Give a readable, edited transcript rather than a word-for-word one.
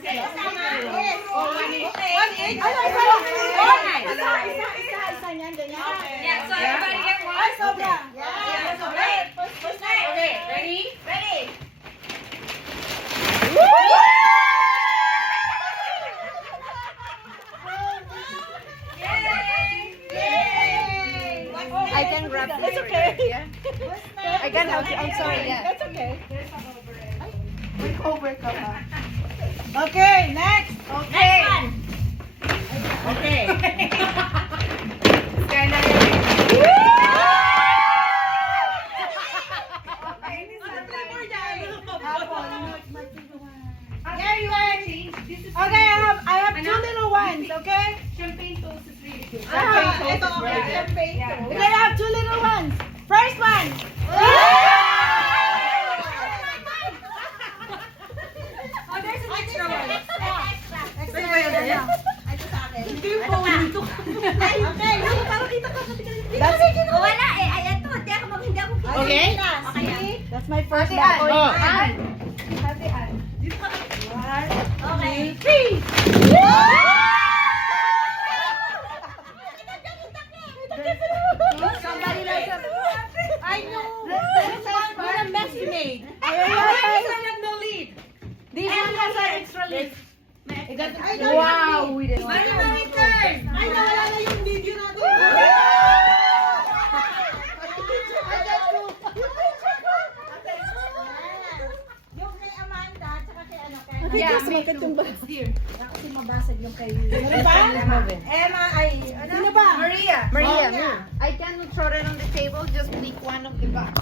Isa niyan, ganyan. Yeah, so everybody get one. Ay, sobra. Okay, ready? Ready. I can grab it. It's okay. Yeah. I can help you. I'm sorry. Yeah. That's okay. May over ka pa. Okay, next. Okay. Okay. Stand up. Okay, I have two little ones, okay? Champagne toast is really good. Ito, champagne. Okay, I have two little ones. First one. Oh, there's an extra one. Extra one. Okay, parang dito ka. Oh, wala eh. Ayan to. Hindi ako Okay. That's my first one. Oh. Okay. Three. Somebody like that. I know. What a mess you made. I have no lead. These ones has an extra lip. Wow, we didn't Mari, mari, turn. Ay, nawala na yung video natin. Yung kay Amanda, tsaka kay ano, kay Yeah, kasi me bakit too. yung kasi mabasag yung kay Emma, ay, ano ba? Maria, I cannot throw it on the table. Just pick one of the box.